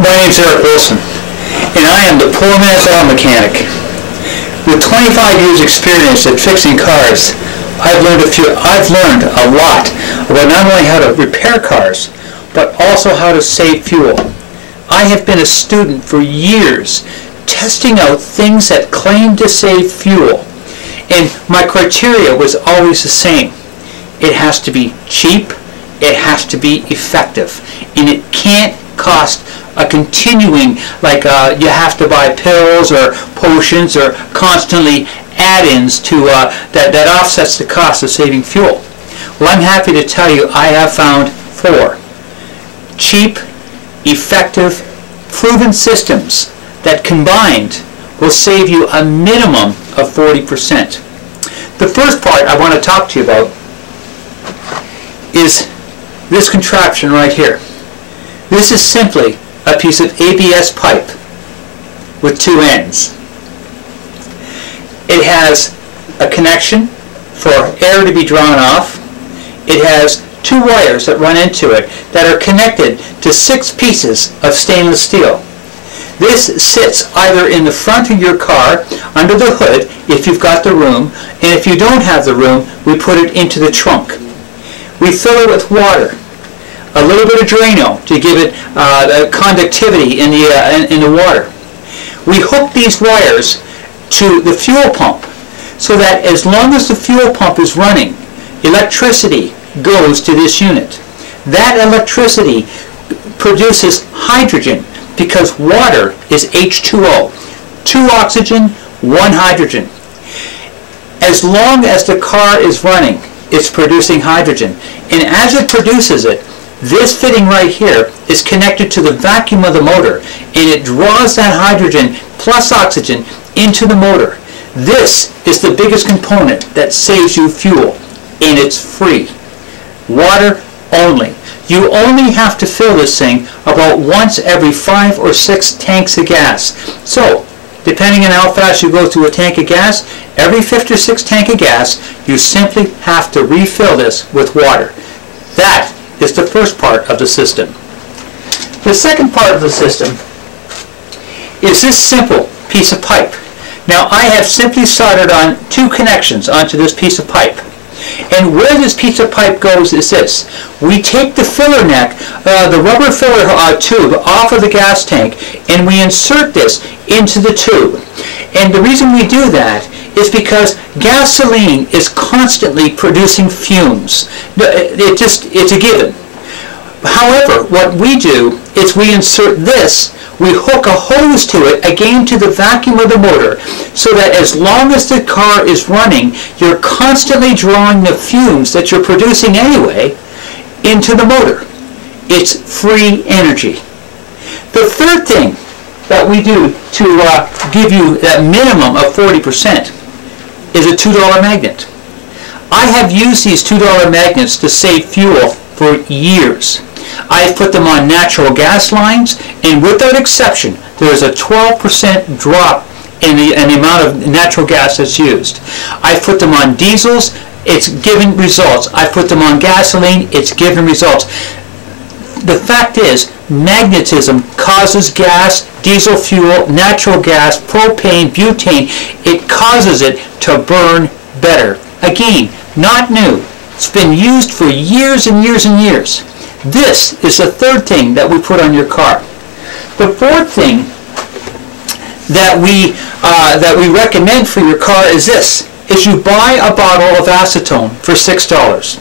My name's Eric Wilson, and I am the poor man's auto mechanic. With 25 years experience at fixing cars, I've learned a lot about not only how to repair cars, but also how to save fuel. I have been a student for years, testing out things that claim to save fuel, and my criteria was always the same. It has to be cheap, it has to be effective, and it can't cost a continuing, like you have to buy pills or potions or constantly add-ins to that offsets the cost of saving fuel. Well, I'm happy to tell you I have found 4 cheap, effective, proven systems that combined will save you a minimum of 40%. The first part I want to talk to you about is this contraption right here. This is simply a piece of ABS pipe with 2 ends. It has a connection for air to be drawn off. It has 2 wires that run into it that are connected to 6 pieces of stainless steel. This sits either in the front of your car, under the hood, if you've got the room, and if you don't have the room, we put it into the trunk. We fill it with water, a little bit of Drano to give it conductivity in the water. We hook these wires to the fuel pump so that as long as the fuel pump is running, electricity goes to this unit. That electricity produces hydrogen because water is H2O. 2 oxygen, 1 hydrogen. As long as the car is running, it's producing hydrogen. And as it produces it, this fitting right here is connected to the vacuum of the motor, and it draws that hydrogen plus oxygen into the motor. This is the biggest component that saves you fuel, and it's free. Water only. You only have to fill this thing about once every 5 or 6 tanks of gas. So, depending on how fast you go through a tank of gas, every 5th or 6th tank of gas, you simply have to refill this with water. That is the first part of the system. The second part of the system is this simple piece of pipe. Now I have simply soldered on 2 connections onto this piece of pipe. And where this piece of pipe goes is this. We take the filler neck, the rubber filler tube off of the gas tank, and we insert this into the tube. And the reason we do that is because gasoline is constantly producing fumes. It's a given. However, what we do is we insert this, we hook a hose to it, again to the vacuum of the motor, so that as long as the car is running, you're constantly drawing the fumes that you're producing anyway into the motor. It's free energy. The third thing that we do to give you that minimum of 40% is a $2 magnet. I have used these $2 magnets to save fuel for years. I've put them on natural gas lines, and without exception, there is a 12% drop in the amount of natural gas that's used. I've put them on diesels, it's given results. I've put them on gasoline, it's given results. The fact is, magnetism causes gas, diesel fuel, natural gas, propane, butane. It causes it to burn better. Again, not new. It's been used for years and years and years. This is the third thing that we put on your car. The fourth thing that we recommend for your car is this: is you buy a bottle of acetone for $6.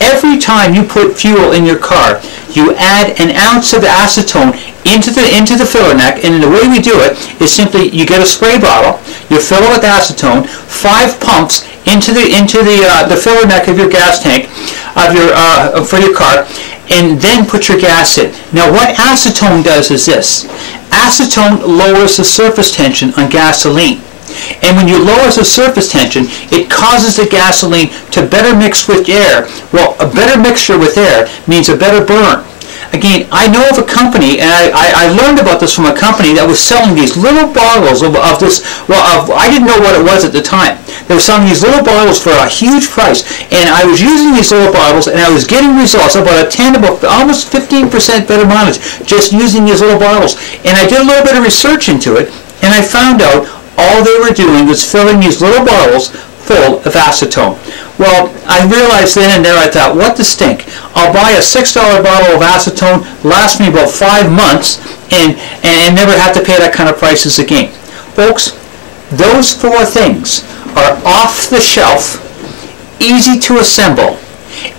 Every time you put fuel in your car, you add an ounce of acetone into the filler neck, and the way we do it is simply you get a spray bottle, you fill it with acetone, 5 pumps into the filler neck of your gas tank for your car, and then put your gas in. Now what acetone does is this. Acetone lowers the surface tension on gasoline. And when you lower the surface tension, it causes the gasoline to better mix with air. Well, a better mixture with air means a better burn. Again, I know of a company, and I learned about this from a company that was selling these little bottles of this, I didn't know what it was at the time. They were selling these little bottles for a huge price, and I was using these little bottles, and I was getting results, about a 10, about almost 15% better mileage, just using these little bottles. And I did a little bit of research into it, and I found out all they were doing was filling these little bottles full of acetone. Well, I realized then and there, I thought, what the stink? I'll buy a $6 bottle of acetone, last me about 5 months, and never have to pay that kind of prices again. Folks, those 4 things are off the shelf, easy to assemble,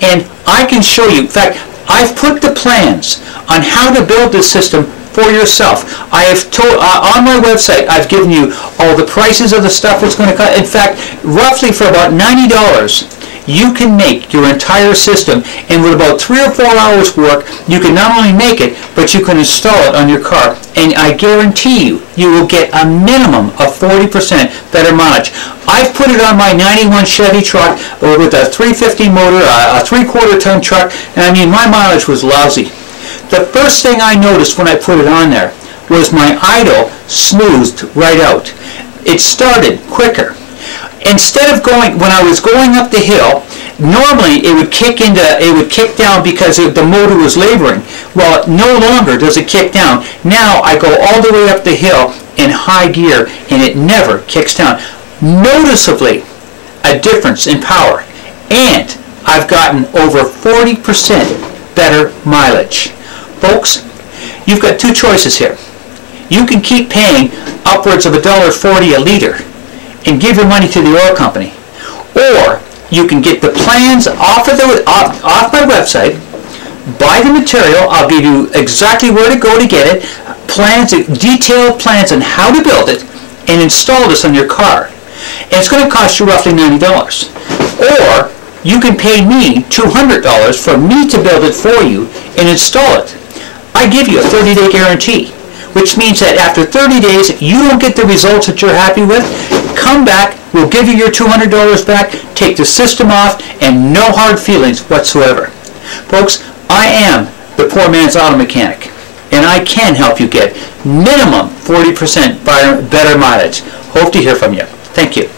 and I can show you. In fact, I've put the plans on how to build this system for yourself. I have told on my website, I've given you all the prices of the stuff it's going to cost. In fact, roughly for about $90, you can make your entire system, and with about 3 or 4 hours work, you can not only make it, but you can install it on your car. And I guarantee you, you will get a minimum of 40% better mileage. I've put it on my 91 Chevy truck with a 350 motor, a 3/4 ton truck, and I mean, my mileage was lousy. The first thing I noticed when I put it on there was my idle smoothed right out. It started quicker. Instead of going, when I was going up the hill, normally it would kick down because the motor was laboring. Well, no longer does it kick down. Now I go all the way up the hill in high gear, and it never kicks down. Noticeably a difference in power, and I've gotten over 40% better mileage. Folks, you've got 2 choices here. You can keep paying upwards of $1.40 a liter and give your money to the oil company, or you can get the plans off my website, buy the material. I'll give you exactly where to go to get it, plans, detailed plans on how to build it, and install this on your car. And it's going to cost you roughly $90. Or you can pay me $200 for me to build it for you and install it. I give you a 30-day guarantee, which means that after 30 days, you don't get the results that you're happy with. Come back, we'll give you your $200 back, take the system off, and no hard feelings whatsoever. Folks, I am the poor man's auto mechanic, and I can help you get minimum 40% better mileage. Hope to hear from you. Thank you.